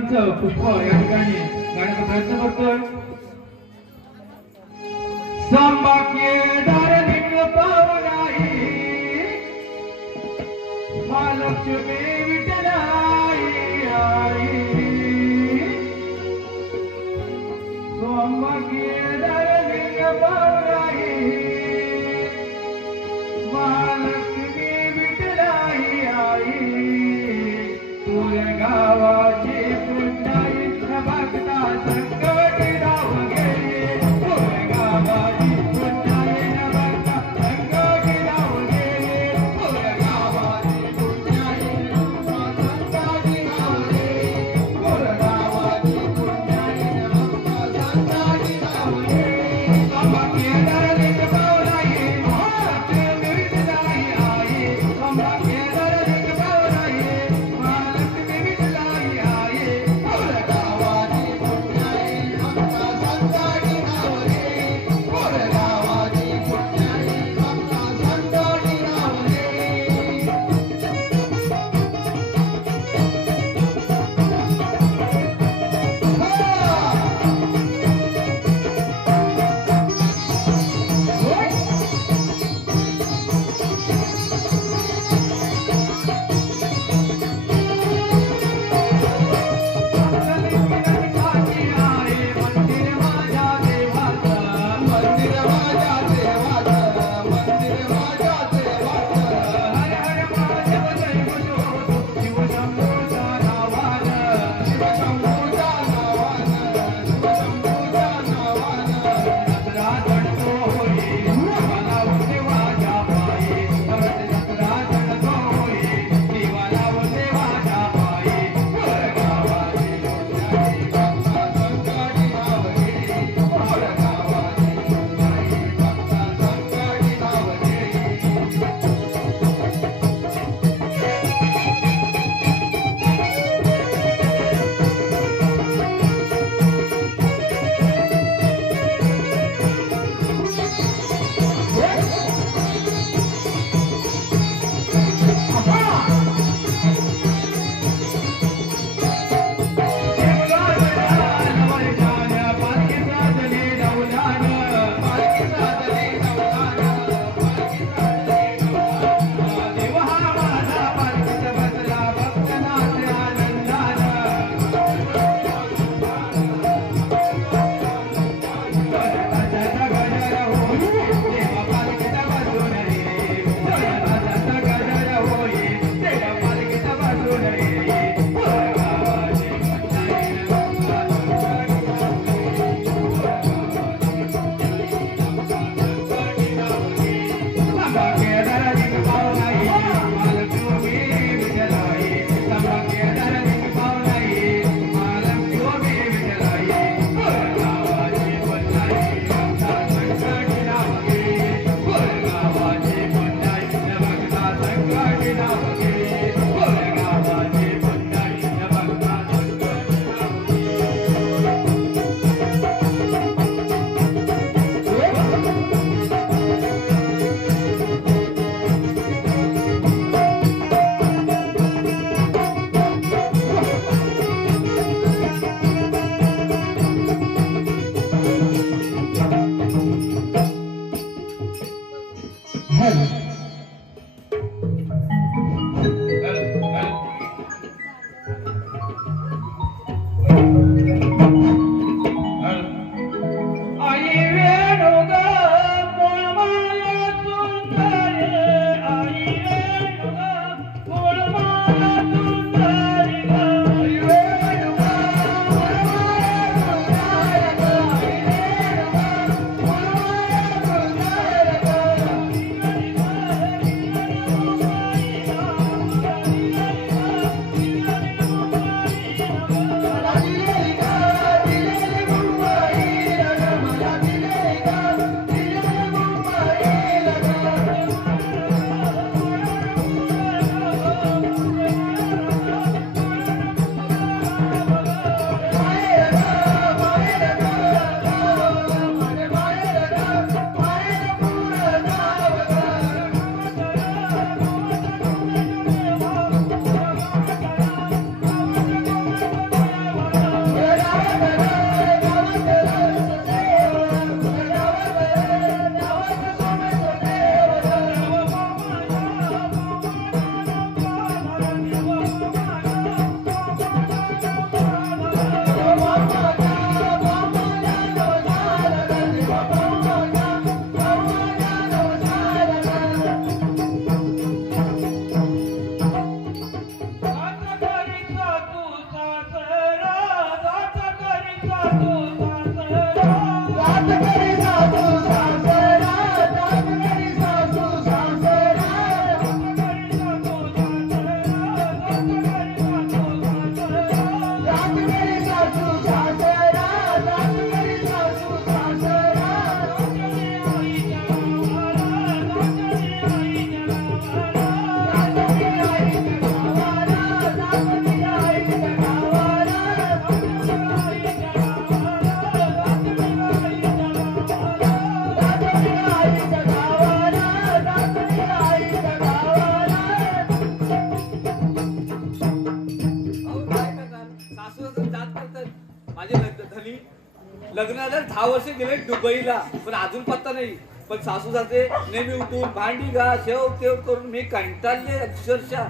फुलांचं पुष्प या ठिकाणी गाण्याचा प्रयत्न करतोय. संभाग्यदार निघ पावलाई महालक्ष्मी विठ्ठलाई आई संभाग्यदार निघ पावलाई महालक्ष्मी विठ्ठलाई आई तुझ्या गावाची पुण्याई भक्ता संकट राव गेले तुझ्या गावाची पुण्याई भक्ता संकट राव गेले तुझ्या गावाची पुण्याई भक्ता संकट राव गेले तुझ्या गावाची पुण्याई भक्ता संकट राव गेले संभाग्यदार निघ पावलाई महालक्ष्मी विठ्ठलाई आई संभाग्यदार निघ पावलाई महालक्ष्मी विठ्ठलाई आई तुझ्या गावाची पुण्याई लग्नाला 10 वर्ष गेले दुबईला, पण अजून पत्ता नाही. पण सासू सासरे नेहमी उठून भांडी घा शेव तेव करून मी कंटाळले अक्षरशः.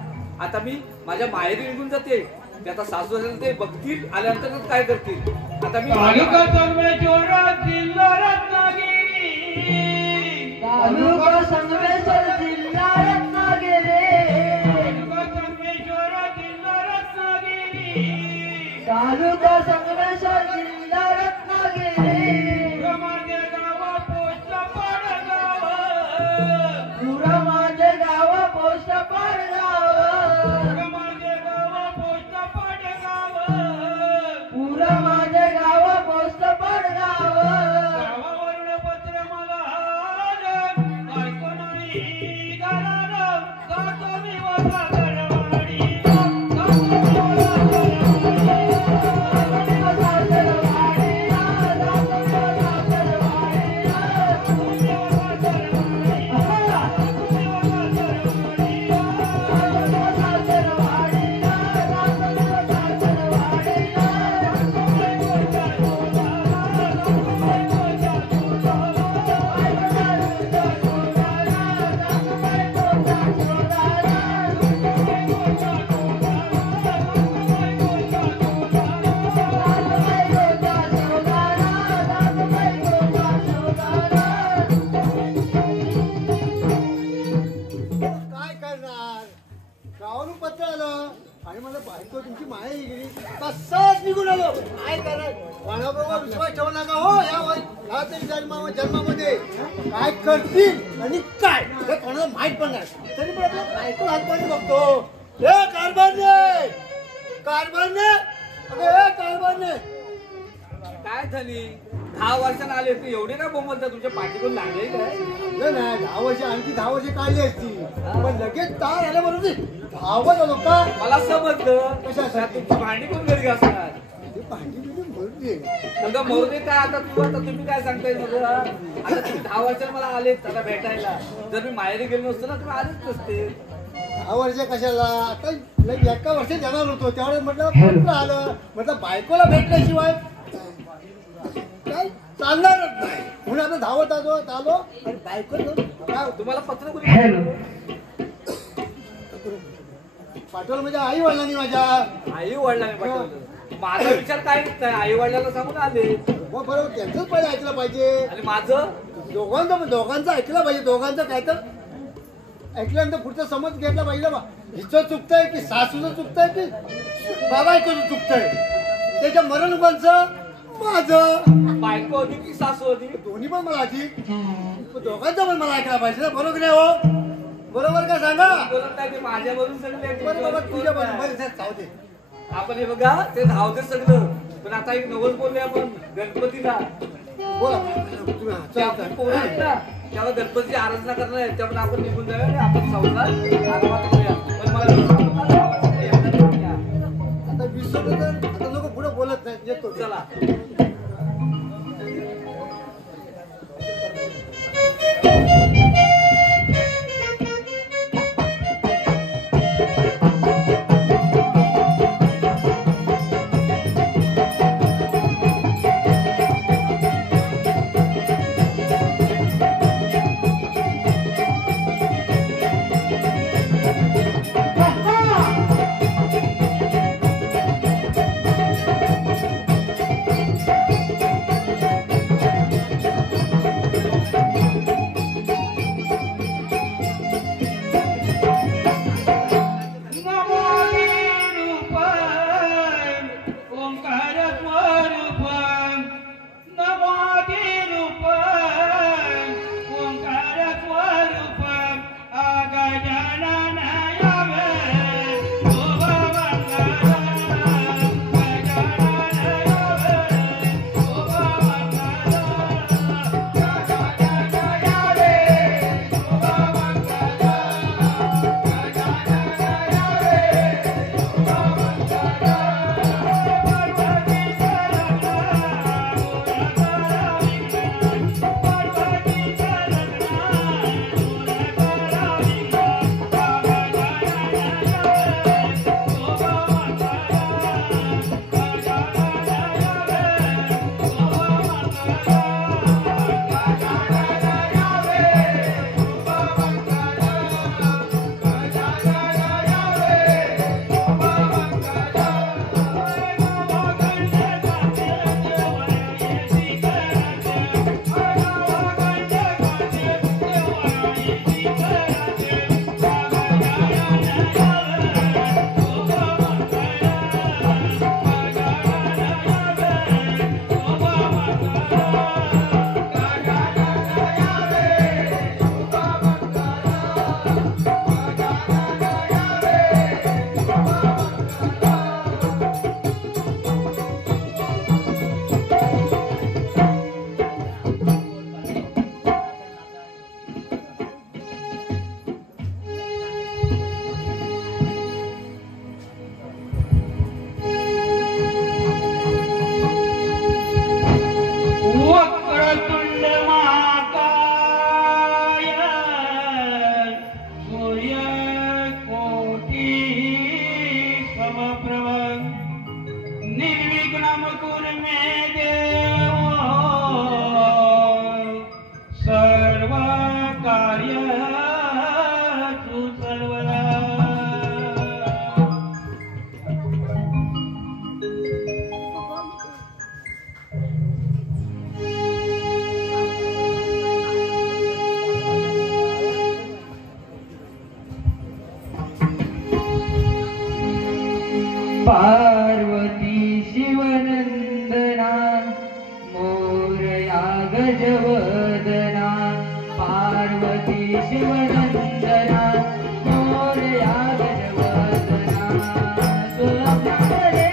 आता मी माझ्या माहेरी निघून जाते. ते आता सासू सासरे ते बघतील, आल्यानंतर काय करतील. आता मी तालुका संगमेश्वर जिल्हा रत्नागिरी, तालुका संगमेश्वर जिल्हा रत्नागिरी, तालुका संगमेश्वर जिल्हा रत्नागिरी, तालुका संगमेश्वर जिल्हा रत्नागिरी. माझे गावा पोस्ट पाडगाव, पुरा माझे गावा पोस्ट पाडगाव, माझे गावा पोस्ट पाडगाव, पुरा माझे गावा पोस्ट पाडगाव. गावावरून पत्र मला आलं, बायको नाही घरानं, जातो मी वजा गडवाडी, जातो मी वजा जन्मामध्ये काय करतील आणि काय हे कोणाला माहित पण नाही. तरी पण आपल्या बायको हातपाणी बघतो. हे कारभारने कारभारने अरे कारभारने काय झाली. 10 वर्षांना आले ते एवढे काय बोंबलता. तुमच्या पाठीकडून लागले काय. नाही 10 वर्ष आणखी 10 वर्ष काढली असती, पण लगेच तार आल्याबरोबर 10 वर्ष लोक मला समजलं. कशा तुमची भांडी कोण घरी घासणार. भांडी बिंडी भरली समजा मरुदे काय. आता तुम्ही काय सांगताय मला. आता तुम्ही 10 वर्षांना मला आले त्याला भेटायला. जर मी माहेरी गेलो नसतो ना तुम्ही आलेच नसते. 10 वर्ष कशाला. आता एका वर्षात जाणार होतो त्यावेळेस म्हटलं पत्र आलं. म्हटलं बायकोला भेटल्याशिवाय काय चालणारच नाही. म्हणून आपण धावत आलो आणि बायको तुम्हाला पत्र कोणी पाठवलं. म्हणजे आई वडिलांनी माझ्या आई वडिलांनी पाठवलं. माझा विचार काय नाही. आई वडिलांना सांगून आले. मग बरोबर त्यांचंच पहिले ऐकलं पाहिजे. आणि माझं दोघांचं ऐकलं पाहिजे. दोघांचं काय तर ऐकल्यानंतर पुढचा समज घेतला पाहिजे. बा हिचं चुकतंय की सासूचं चुकतंय की बायकोचं चुकतंय. त्याच्या मरण कोणचं माझं. बायको होती की सासू होती. दोन्ही पण मला आधी दोघांचं पण मला ऐकला पाहिजे ना. बरोबर नाही हो. बरोबर का सांगा. बोलत नाही ते माझ्यावरून सगळे. बरोबर तुझ्या बरोबर. आपण हे बघा ते धावते सगळं. पण आता एक नवल बोलले आपण गणपतीला. बोला आपण पोरं आहेत ना तेव्हा गणपतीची आराधना करणार आहे. त्यामुळे आपण निघून जाऊया आणि आपण संसार आरामात करूया. पण मला आता विसरलं तर आता लोक पुढे बोलत नाही. येतो चला. गजवदना पार्वती शिवनंदना मोरया गजवदना स्वप्नातले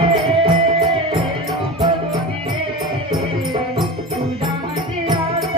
रूप गोजिरे तुझ्या मंदिरात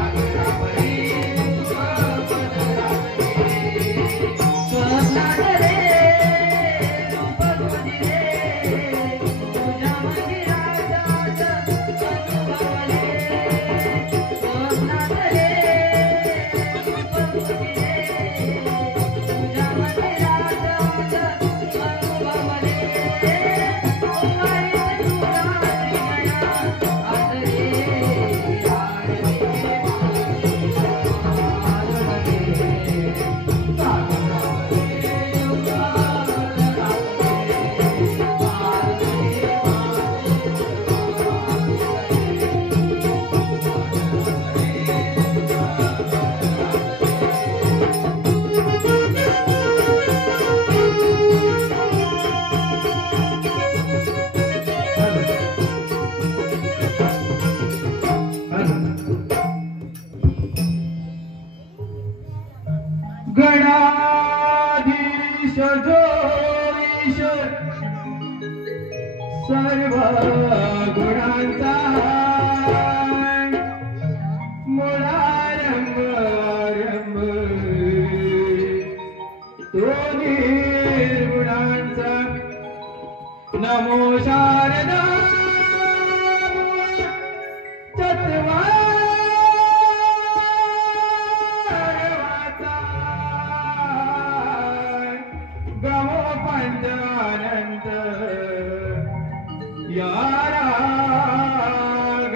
अनुभवले स्वप्नातले रूप गोजिरे तुझ्या मंदिरात गणाधीश जोईश सर्व गुणांचा मुळारंभ आरंभ तो निर्गुणांचा नमो शारदा पंचानंद या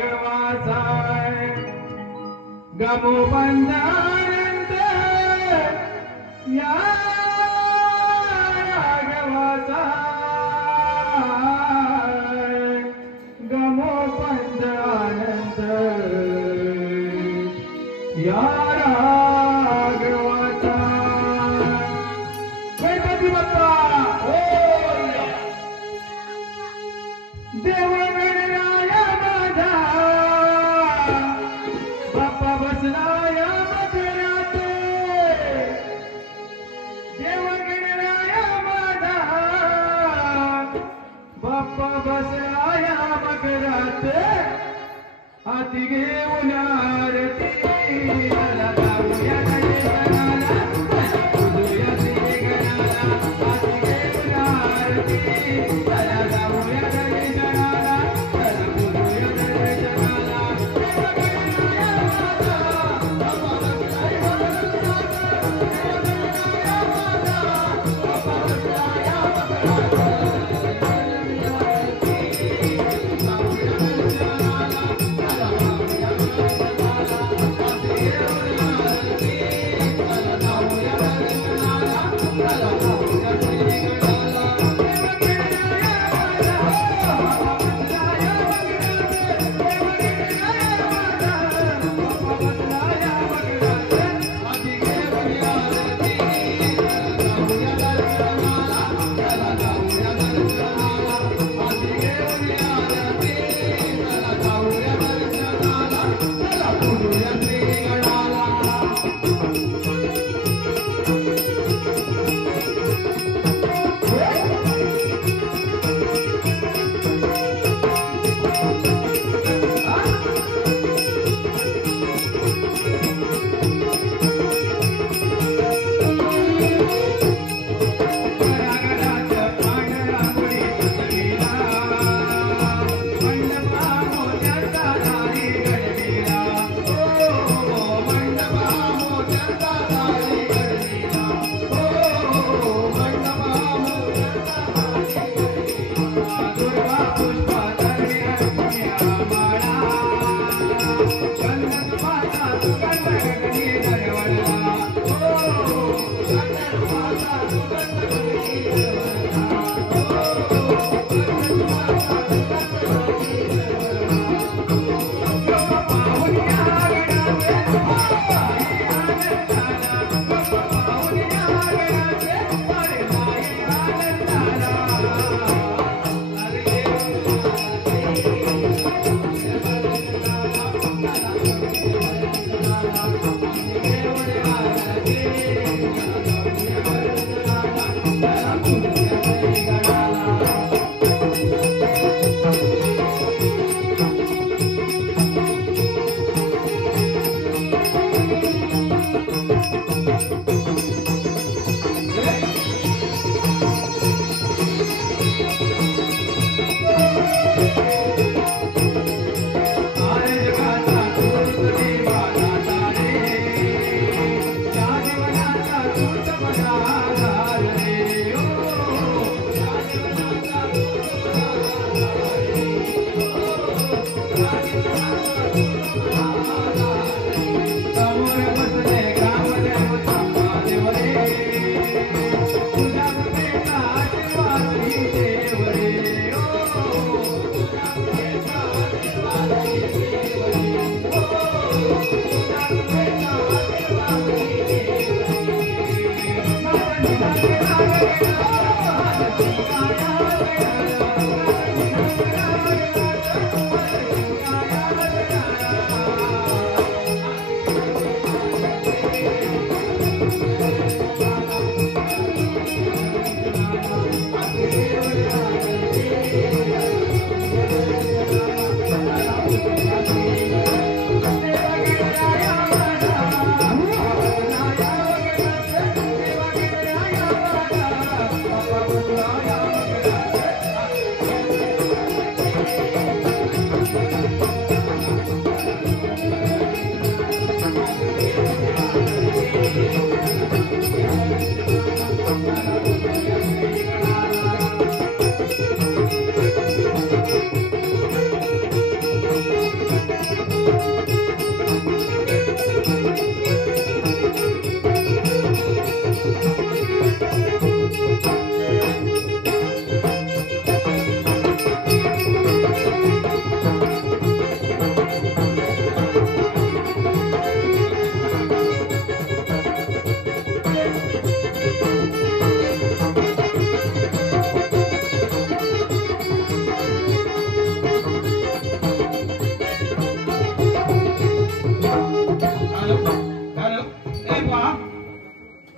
राघवासाय गमो पंचानंद या राघवासाय गमो पंचानंद या हाती घेऊन आरती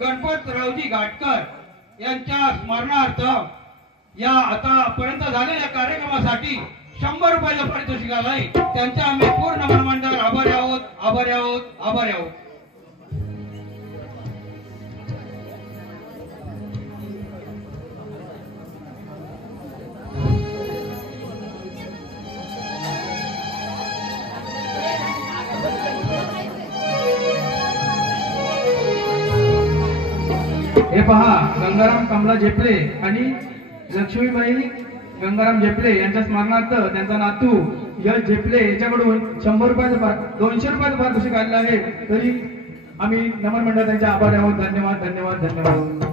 गणपतरावजी घाटकर यांच्या स्मरणार्थ या आतापर्यंत झालेल्या कार्यक्रमासाठी 100 रुपयाचं पारितोषिक आलंय. त्यांचे आम्ही पूर्ण मनमंडळ आभारी आहोत, आभारी आहोत, आभारी आहोत. हे पहा, गंगाराम कमला झेपले आणि लक्ष्मीबाई गंगाराम झेपले यांच्या स्मरणार्थ त्यांचा नातू यश झेपले याच्याकडून 100 रुपयाचं 200 रुपयाचं पारितोषिक आलेलं आहे. तरी आम्ही नमन मंडळ त्यांच्या आभारी आहोत. धन्यवाद, धन्यवाद, धन्यवाद.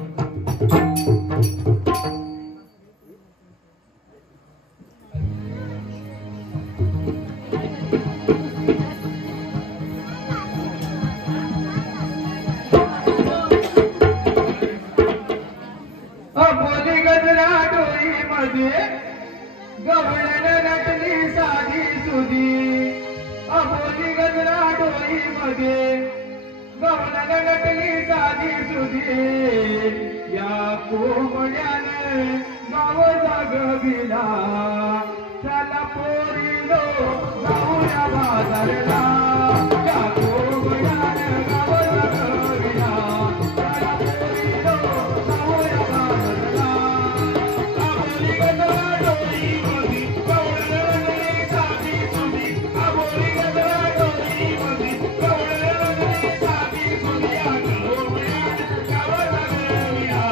बोली गजरा डोई मध्ये गवळण नटली साधी सुधी. बोली गजरा डोई मध्ये गवळण नटली साधी सुधी. या कोंबड्याने गाव जागविला, चला पोरीनो जाऊया बाजारला. या कोंबड्याने गाव जागविला, चला पोरीनो जाऊया बाजारला. बोली गजरा डोई मध्ये गवळण नटली साधी सुधी. बोली गजरा डोई मध्ये गवळण नटली साधी सुधी. या कोंबड्याने गाव जागविला,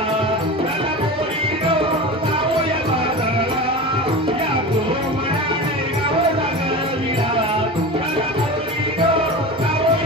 चला पोरीनो जाऊया बाजारला. या कोंबड्याने गाव जागविला, चला पोरीनो जाऊया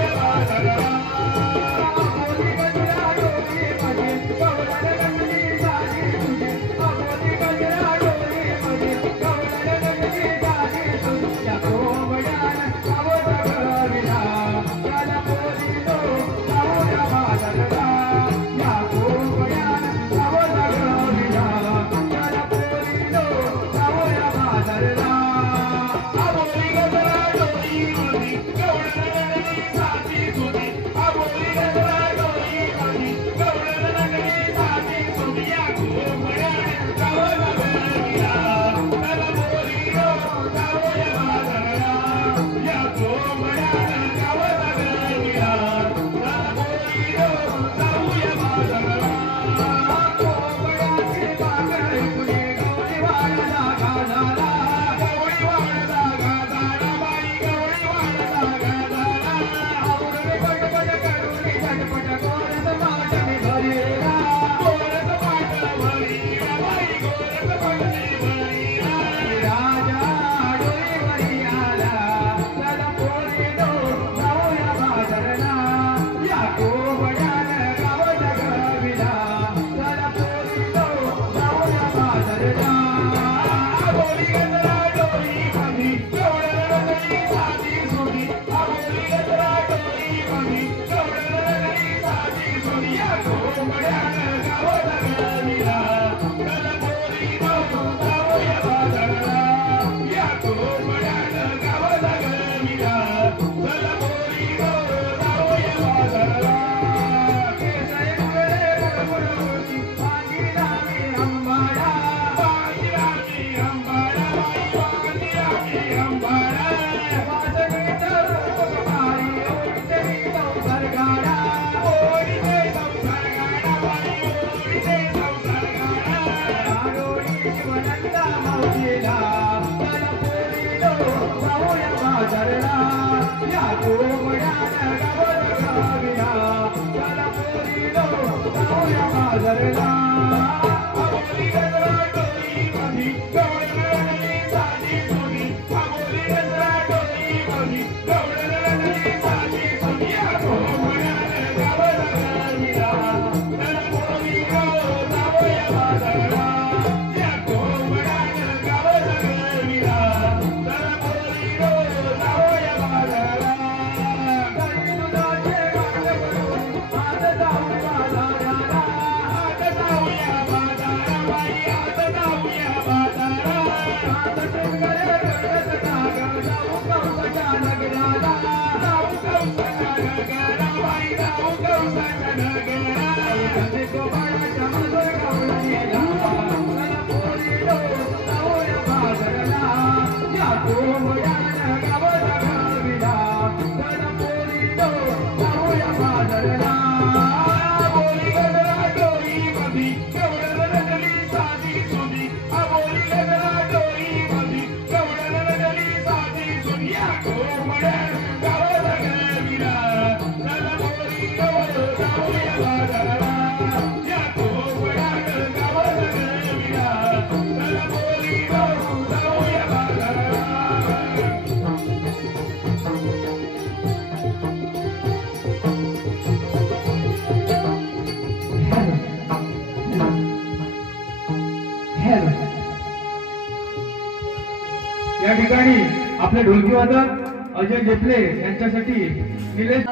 या ठिकाणी आपले ढोलकी वादक अजय जेपले यांच्यासाठी निलेश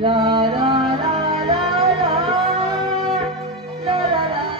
ला ला ला ला ला ला ला ला la la la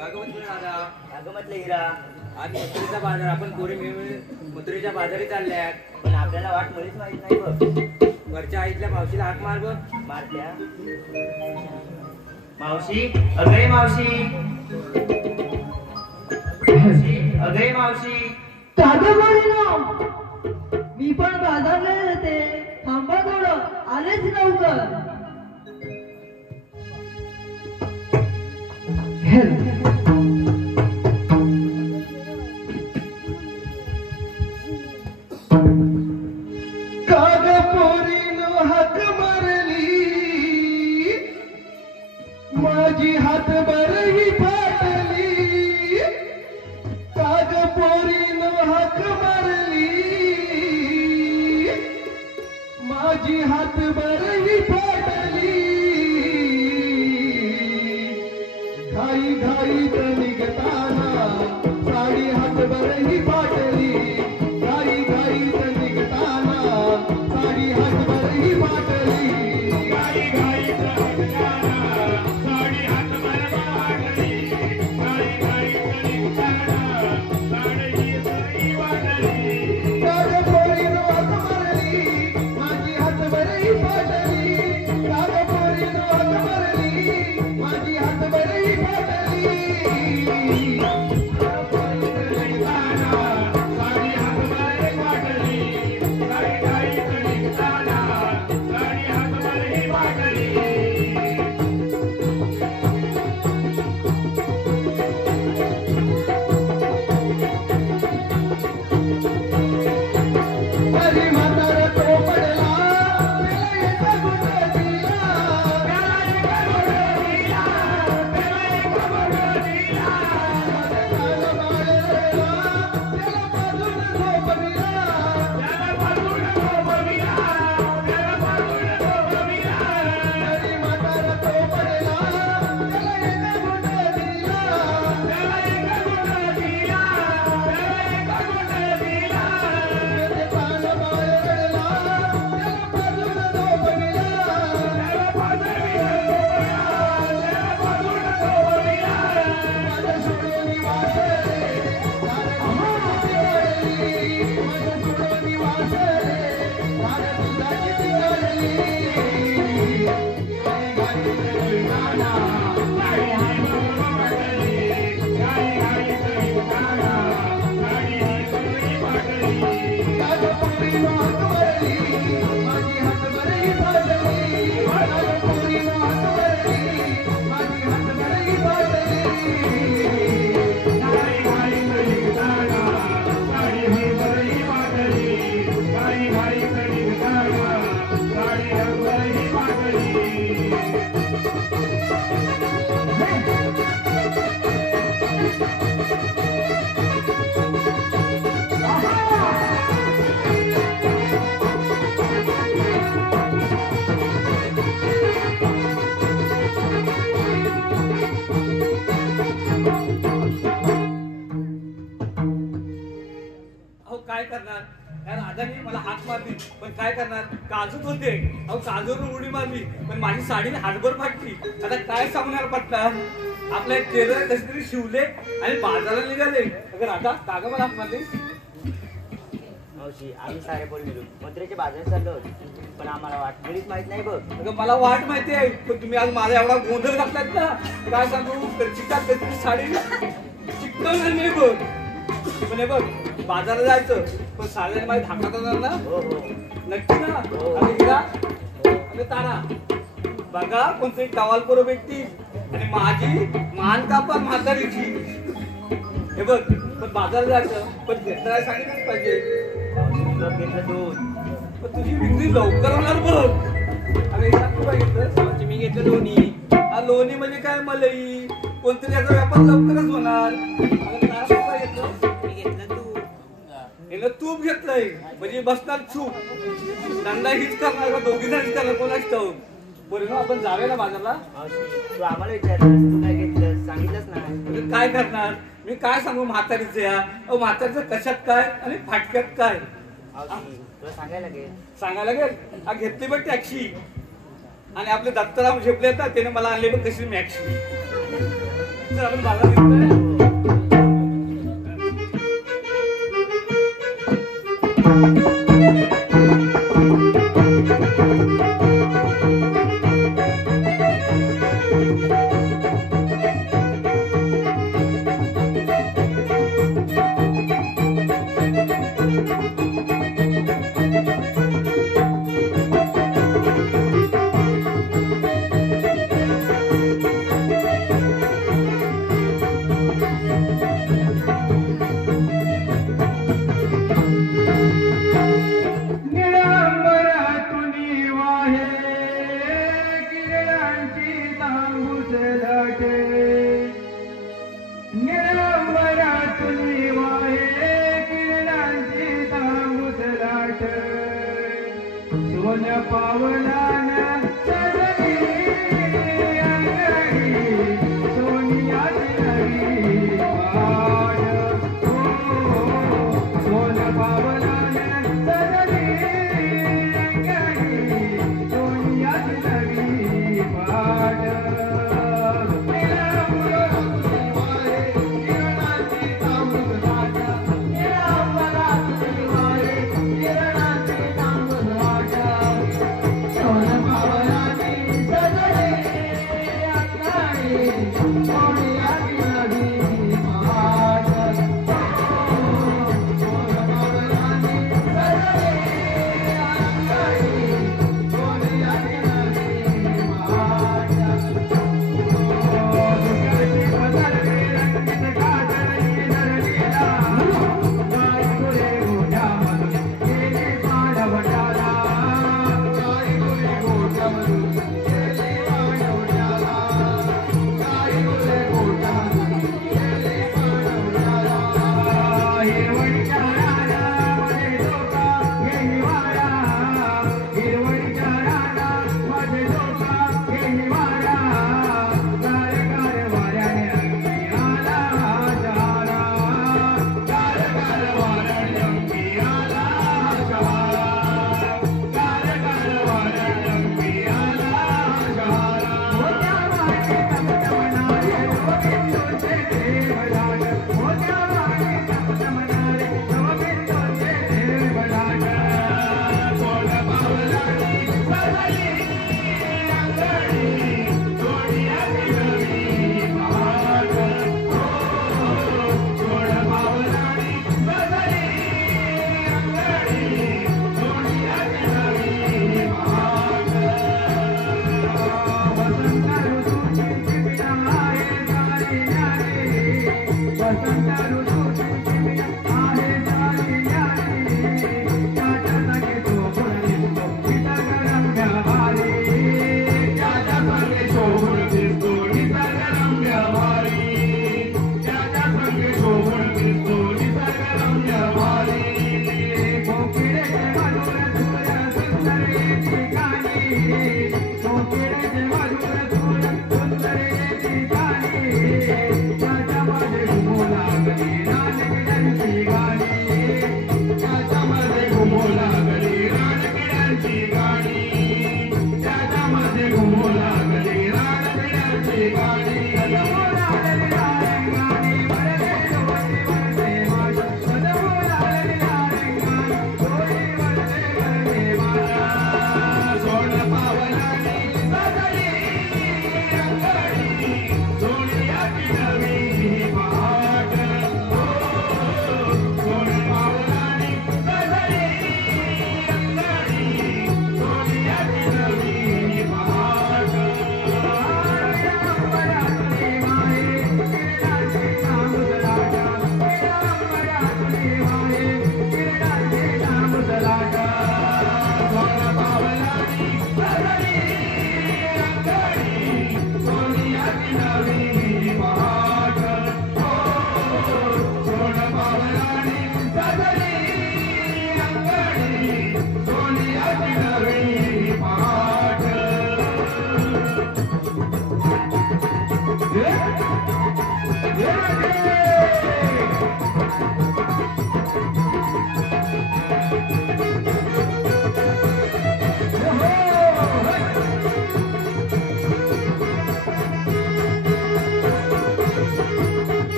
अगं म्हटलं दादा, अगं म्हटलं हिरा, आज मथुरेचा बाजार, आपण पोरी मिळून मथुरेच्या बाजारी चालल्यात. पण आपल्याला वाट मुळीच माहित नाही बघ. वरच्या आईतल्या मावशीला हाक मार बघ. मारत्या मावशी, अगं मावशी, अगं मावशी. मी पण बाजारला येते, थांबा थोडं, आलेच लवकर. काग पोरीनं हाक मारली, माझी हातभर ही फाटली. काग पोरीनं हाक मारली, माझी हातभर ही फाटली. घाई घाईत निघताना साडी हातभर ही फाटली. घाई घाईत निघताना साडी हातभर ही फाटली. घाई घाईत निघताना साडी हातभर फाटली. घाई घाईत निघताना साडी ही फाटली. काग पोरीनं हाक मारली, माझी हातभर ही फाटली. काग पोरीनं हाक मारली, माझी हातभर ही फाटली. काय करणार? या राधाने मला हाक मारली, पण काय करणार? काजूच होते. अहो काजूवर उडी मारली, पण माझी साडी हातभर फाटली. आता काय सांगणार पटणार? आपल्या टेलर कसे तरी शिवले आणि बाजाराला निघाले. अगं राधा, का गं मला हाक मारली? मावशी, आम्ही सारे पोरी मिळून मथुरेच्या बाजारात चाललो, पण आम्हाला वाट मुळीच माहित नाही बघ. अगं मला वाट माहिती आहे, पण तुम्ही आज माझा एवढा गोंधळ घातलात ना, काय सांगू? चिकटात कधी साडी चिकटवून आणली बघ. पण हे बघ, बाजारात जायचं, पण साड्या माझी धाकात होणार ना? हो हो नक्की ना? आणि हिरा आणि तारा बघा, कोणतरी टवाल पोरं भेटती आणि माझी मान कापा म्हातारीची. हे बघ, पण बाजारात जायचं, पण घेतला सांगितलंच पाहिजे. बघ घेतलं दूध. पण तुझी विक्री लवकर होणार बघ. अरे हिरा, तू बघितलं मी घेतलं लोणी. लोणी म्हणजे काय? मलई. कोणतरी याचा व्यापार लवकरच होणार. तूप घेतलंय म्हणजे बसणार चूप. धंदा हीच करणार का दोघी जण करणार? कोणाच ठाऊक. बरं, आपण जाऊया ना बाजारला. मावशी, तू आम्हाला विचारलं, तू काय घेतलं सांगितलंच नाही. काय करणार? मी काय सांगू म्हातारीचं या? म्हातारीचं कशात काय आणि फाटक्यात काय? मावशी, तुला सांगायला लागेल. सांगायला लागेल. घेतली बघ टॅक्सी, आणि आपले दत्तराम झेपले येतात, त्याने मला आणले बघ कशी मॅक्सी. तर आपण बाजार घेतोय.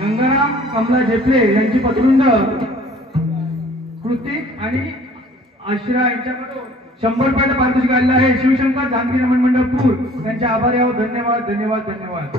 गंगाराम कमला झेपले यांची पत्रुंड कृतिक आणि आश्रा यांच्याकडून 100 रुपयाचं पारितोषिक आलेलं आहे. शिवशंकर जानकी रमण मंडळ पूर त्यांचे आभारी आहोत. धन्यवाद धन्यवाद धन्यवाद.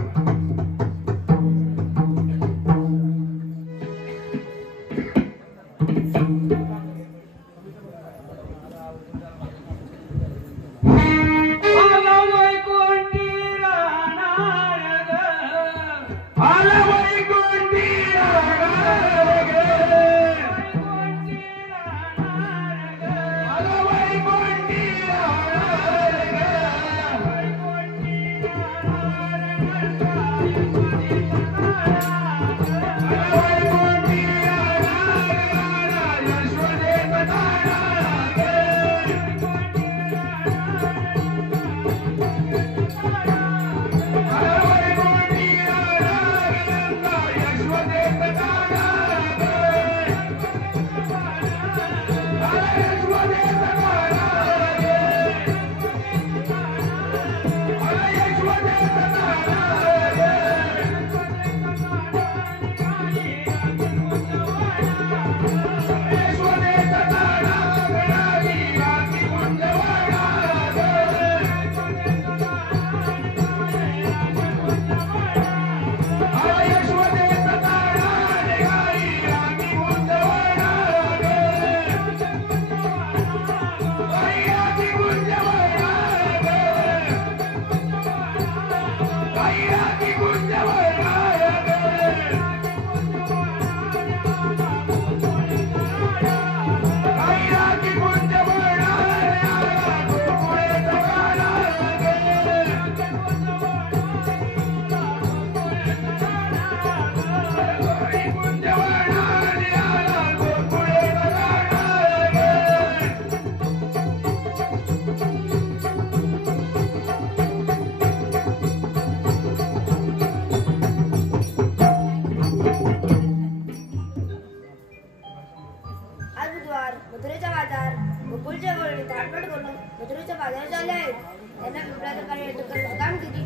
मथुरेचा बाजार गोकुळच्या गोळी ताटपट करून मथुरेच्या बाजारात आले आहेत. त्यांना पिंपळाचं कार्य काम किती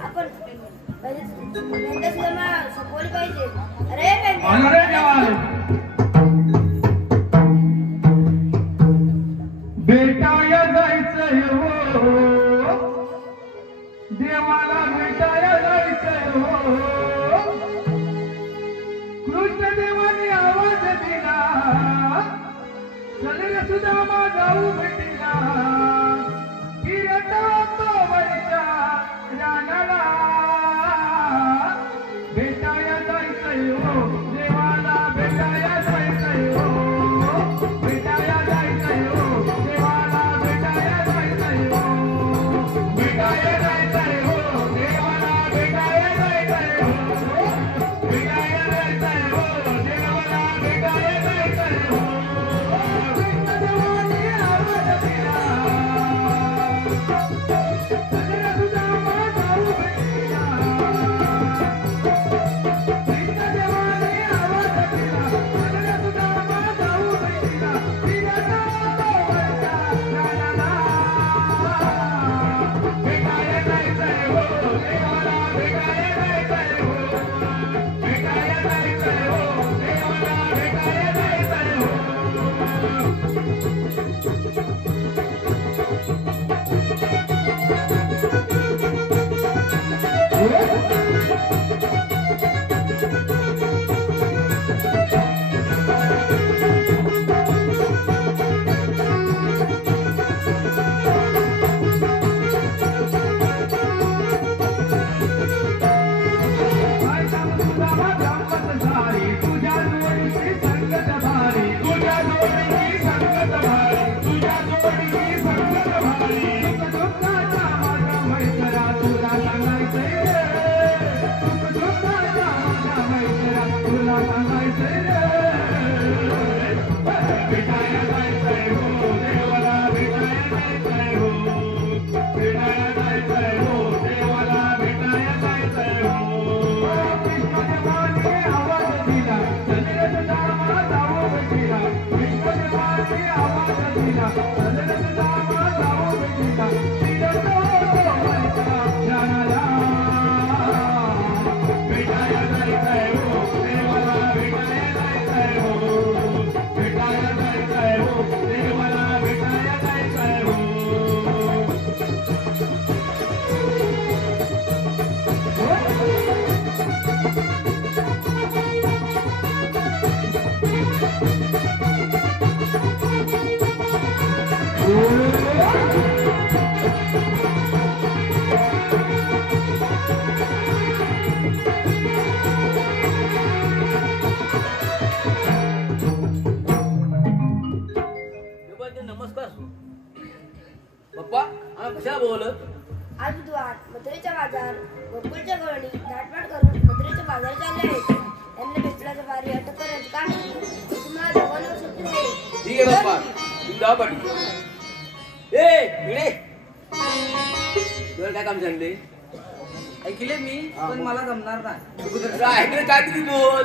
आपण संपवली पाहिजे. भेटाया जायचंय हो, देवाला भेटाया जायचंय हो. कृष्ण देवाने आवाज दिला, चले सुदामा जाऊ भेटीला. फिरता तो वरच्या रानाला, भेटाया जायचंय हो, देवाला भेटाया जायचंय हो. भेटाया जायचंय हो, देवाला भेटाया जायचंय हो. भेटाया जायचंय हो, देवाला भेटाया जायचंय हो. भेटाया जायचंय हो, देवाला भेटाया जायचंय हो. कृष्ण देवाने आवाज दिला, चले सुदामा जाऊ भेटीला. कृष्ण देवाने आवाज दिला, चले सुदामा जाऊ भेटीला. फिरता तो वरच्या रानाला, भेटाया जायचंय हो, देवाला भेटाया जायचंय हो. भेटाया जायचंय हो, देवाला भेटाया जायचंय हो. सुदामा जांबत झाली, तुझ्या जोडीची संगत भारी. तुझ्या जोडीची संगत भारी, तुझ्या जोडीची संगत भारी. दुःखाचा माझा मैत्रा तुला सांगायचंय रे. नमस्कार पप्पा कशा बोलत आज बुधवार मथुरेचा बाजार गोकुळच्या गवळणी दाटपाट करून मथुरेच्या बाजार चालले आहेत. त्यांना पिस्तुलाच्या बारी अटक करायचं काम केलं. तुम्हाला दोघांना सुट्टी आहे. ठीक आहे पप्पा तुम्ही जावा पाठी ए इकडे तुला काय काम सांगले ऐकले मी पण मला जमणार नाही. ऐकले काय तरी बोल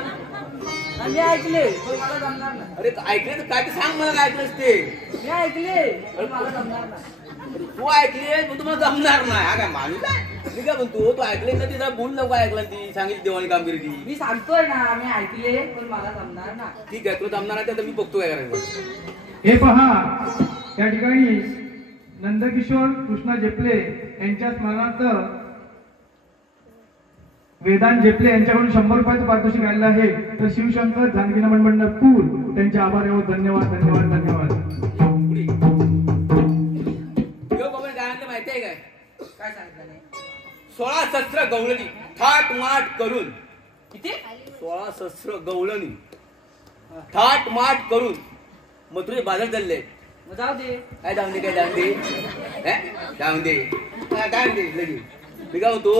मी ऐकले पण मला जमणार नाही. अरे ऐकले तर काय ते सांग मला काय ऐकलंस ते मी ऐकले पण मला जमणार नाही. तू ऐकले पण तुम्हाला जमणार नाही हा काय माणूस आहे मी काय म्हणतो तू ऐकले ना ती जरा बोल नको ऐकलं ती सांगितली देवानी कामगिरी ती मी सांगतोय ना मी ऐकले पण मला जमणार नाही. ठीक आहे तुला जमणार नाही तर मी बघतो काय करायचं हे पहा या ठिकाणी नंदकिशोर कृष्णा जेपले यांच्या स्मरणार्थ वेदांत जेपले यांच्याकडून 100 रुपयाचं पारितोषिक आलेलं आहे. तर शिवशंकर जानकी नमन मंडळ पूर त्यांचे आभार एवढं धन्यवाद धन्यवाद धन्यवाद. पुढे बाबा काय आणलं माहिती आहे काय काय सांगितलं नाही. 16 शस्त्र गवळणी थाट माट करून किती 16 शस्त्र गवळणी थाट माट करून मथुरे बाजार चालले. मग जाऊ दे. काय जाऊन दे काय जाऊन दे जाऊन दे काय दे लगेच मी काय होतो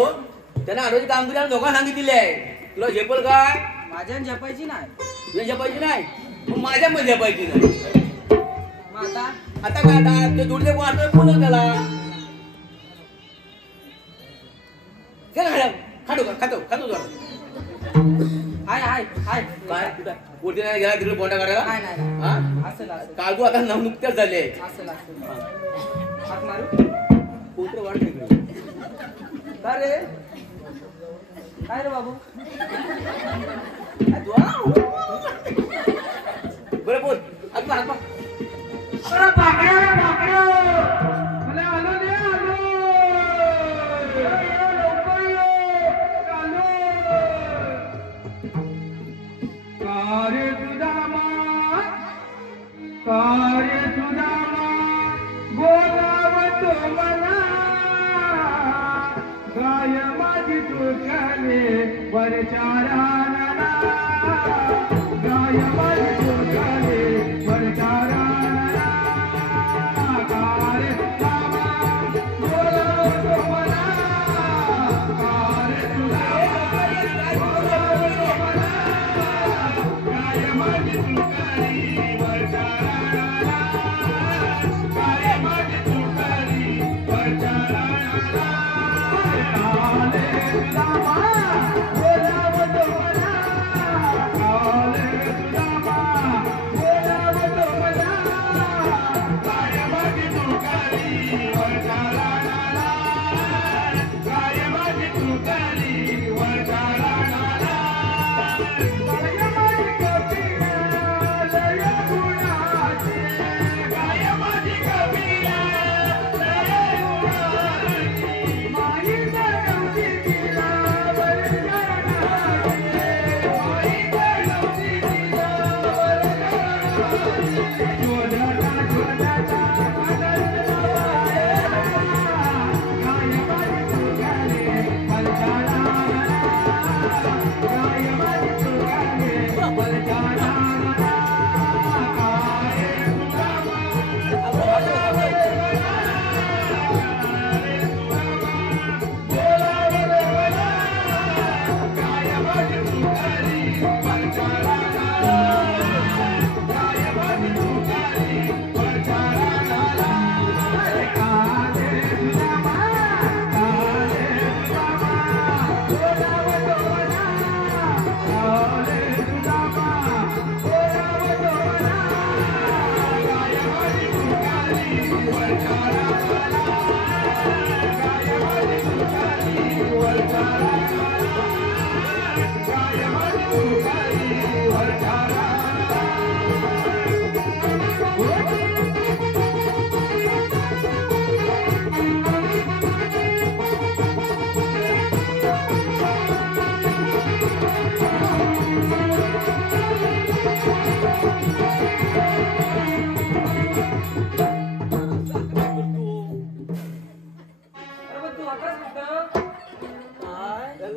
त्यांना आरोग्य कामगिरी लोकांना सांगितलेली आहे. तुला झेपल काय माझ्या झेपायची नाही. तुला झेपायची नाही मग माझ्या मध्ये झेपायची नाही. मग आता आता काय आता ते दुर्दे कोण आता बोलव त्याला चला मॅडम खातो जरा हाय हाय हाय काय कुठं वरती नाही गेला तिकडे बोंडा काढायला नाही नाही हा असेल असेल काजू आता नुकत्याच झाले आहेत. असेल असेल हात मारू. कोणतं वाढ तिकडे काय रे काय रे बाबू बरं बोल आता हात माग. अरे बाकड्या बाकड्या मला आलो दे आलो लवकर ये आलो कार्य सुदामा बोलावतो मला गाय माझी तुझ्याने वरचाराला गाय माझी तुझ्याने वरचाराला कार्य सुदामा बोलावतो मला कार्य सुदामा बोलावतो मला गाय माझी तुझ्याने वरचाराला गाय माझी तुझ्याने वरचाराला बोलावतो मला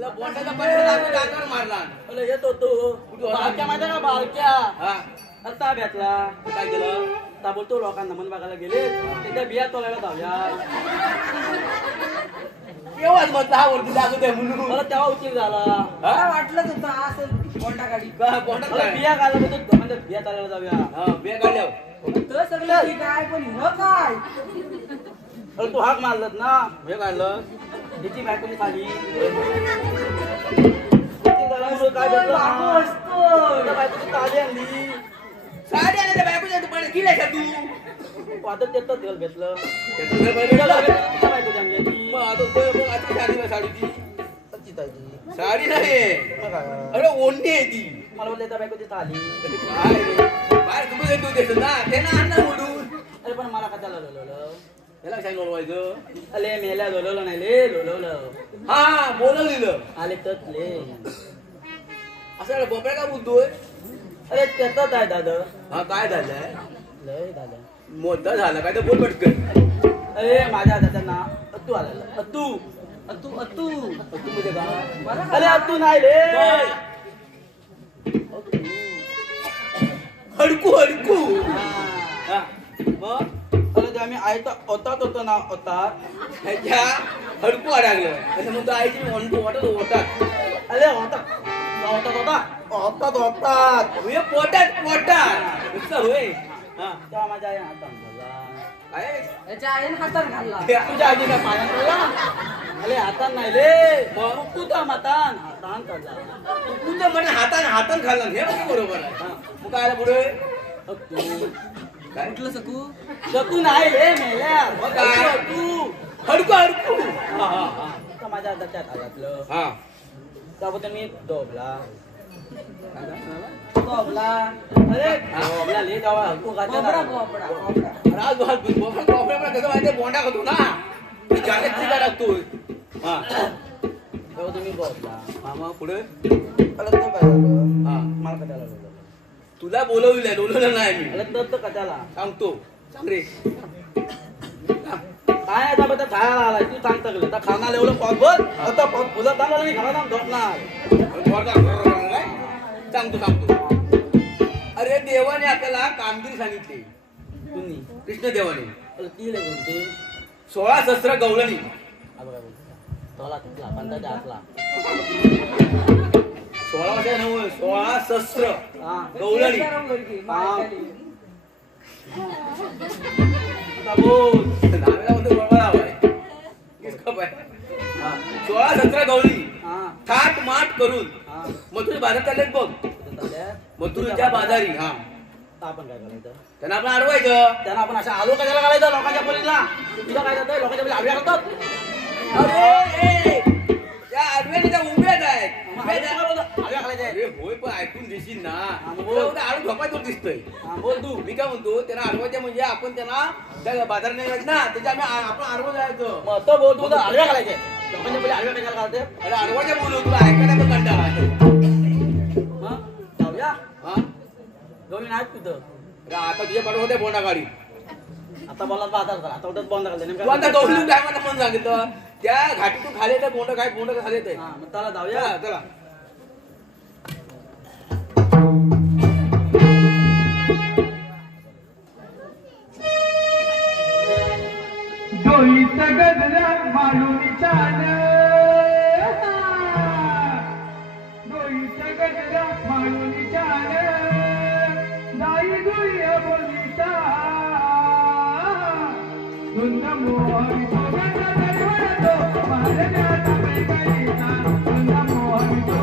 तुला बोंडाचा पाण्याला लागून अंगावर मारला. मला येत होतो बालक्या माहिती का बालक्या हा आता भेटला काय केलं? ताबडतोब लोकांना मन बघायला गेले त्या बिया तोलायला जाऊया. केव्हाच म्हटलं हा वरती लागू दे म्हणून. मला तेव्हा उशीर झाला. मला वाटलंच होतं असं बोंडा गाडी का बोंडात मला काय? बिया घालत होतो म्हणजे बिया तोलायला जाऊया. हा बिया काढल्यावर तर सगळं ठीक आहे पण हो काय अरे तू हाक मारलत ना हे काढलं त्याची बायकोनी खाली काय भेटलं बाबू असतो. त्या बायकोची ताली आणली साडी आल्या त्या बायकोच्या पाण्यात किल्ल्या का तू? आता त्याचं तेल घेतलं त्याचं घर बाहेर गेलं. त्या बायकोची आणली ती. मग आता तो मग आता साडी नाही साडीची. चिताची. साडी नाही मग काय? अरे ओढणी आहे ती. मला बोलले त्या बायकोची ताली. काय रे? बाहेर तुम्ही येतो देतो ना ते ना आणणार म्हणून. अरे पण मला कशाला लोलवलं त्याला काय नोलवायचं? अले मेल्या लोलवलं नाही ले लोलवलं हा बोलवलेलं आले तर ले असं बोपड्या का बोलतोय? अरे त्यातच आहे दादा हा काय झालंय? लय दादा मोठा झाला काय तर बोल पटकन. अरे माझ्या दादाचं नाव अत्तू आलेलं अत्तू अतू अतू तू म्हणजे काय? अरे अत्तू नाही रे हडकू हडकू. हा. हा मग अरे ते आम्ही आयता ओतात होतो ना ओतात ह्याच्या हडकू अडकलं असं म्हणतो आईची म्हणतो वाटत ओटात. अरे ओतात ओतात होता ओतात ओतात म्हणजे पोटात पोटात नुसतं होय. हा तेव्हा माझ्या आई हातात धरला. काय? याच्या आईने हातात घालला तुझ्या आजी काय पाण्यात पडला अरे हातात नाही रे मग? तू तर मातान हातान काढला तू तर म्हणजे हातान खाल्लं हे म्हणजे बरोबर आहे. हा मग काय आलं पुढे? तू काय कुठलं सकू शकू नाही रे मेल्या मग काय? तू हडकू हडकू. हा हा हा तर माझ्या त्यात हातातलं हा त्याबद्दल मी डोबला काय झालं? डोबला अरे डोबला ले जावा हलकू बोबडा घातला बोबडा बोबडा राज बहादूर बोबडा कसं माहिती बोंडा खातो ना जागेची काय लागतोय. हा तेव्हा तुम्ही डोबला हा मग पुढे अरे तो काय झालं हा मला कशाला बोलवलं तुला बोलवलंय बोलवलं नाही मी. अरे तर कशाला सांगतो सांग रे. काय आता बघा खायला आलाय तू सांगता गेलं तर खाना लेवलं पॉट भर आता पॉट फुलं चांगला नाही घरात झोपणार सांगतो सांगतो. अरे देवाने आपल्याला कामगिरी सांगितली. तुम्ही कृष्ण देवाने अरे ती लय बोलते 16 शस्त्र गवळणी. काय बोलते तोला तिथला पंताच्या हातला 16 वर्ष नव्हे 16 शस्त्र हा गवळणी. आता बोल नावेला म्हणतो बरोबर हवाय. किसका पाय? हा 16 शस्त्र गवळणी हा थाट माट करून हा मथुरी बाजार चाललेत बघ. मथुरीच्या बाजारी. हा तर आपण काय करायचं त्यांना आपण अडवायचं. त्यांना आपण अशा आलो कशाला घालायचं लोकांच्या पोरीला तुला काय जातं लोकांच्या पोरी आडव्या करतात अरे ए, त्या आडव्याने त्या उभ्याच आहेत. उभ्याच आहेत. आडव्या घालायचे अरे होय पण ऐकून देशील ना. बोल. तुला उद्या आडून झोपायचं दिसतंय. हा बोल तू मी काय म्हणतो त्यांना अडवायचं म्हणजे आपण त्यांना त्या बाजारात नाही जायचं ना त्याच्या आम्ही आपण अडवं जायचं. मग तो बोल तू तर आडव्या घालायचे लोकांच्या पोरी आडव्या कशाला घालते अरे अडवायच्या बोलू तुला ऐकायला पण कंटाळा आहे. मग जाऊया हा दोन्ही नाहीत तिथं अरे आता तुझ्या बरोबर होते बोंडा गाडी. आता बोलला बाजार करा आता उठत बंद करते तू आता गवळून काय मला म्हणून सांगितलं त्या घाटीतून खाली येतं बोंड काय बोंड खाली येतंय. हा मग त्याला जाऊया चला चला. डोईत गजरा माळून छान डोईत गजरा माळून छान दाई दुई बोलिता धुंद मोहितो गंगा दरवळतो महाराजाचा वेगाईचा धुंद मोहितो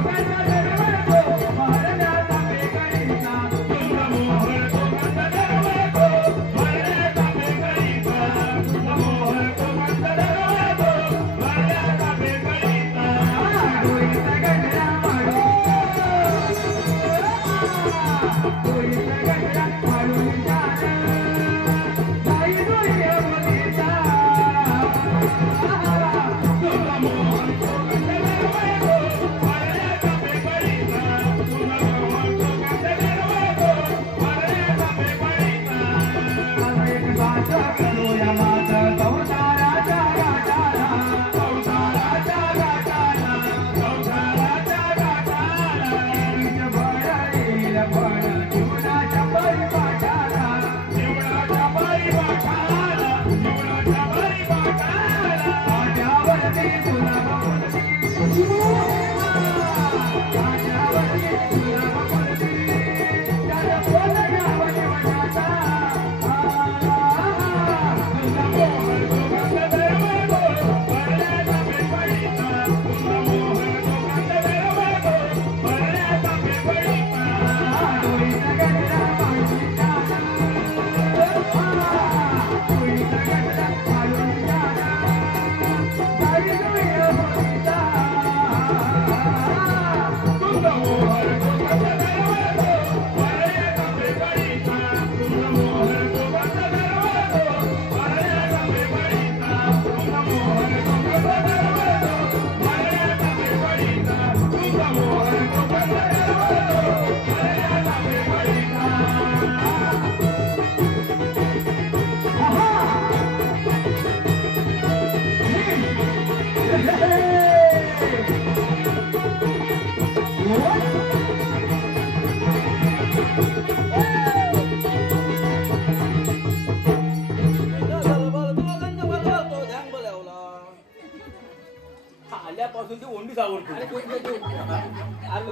आल्यापासून ती ओंडीच आवडतो.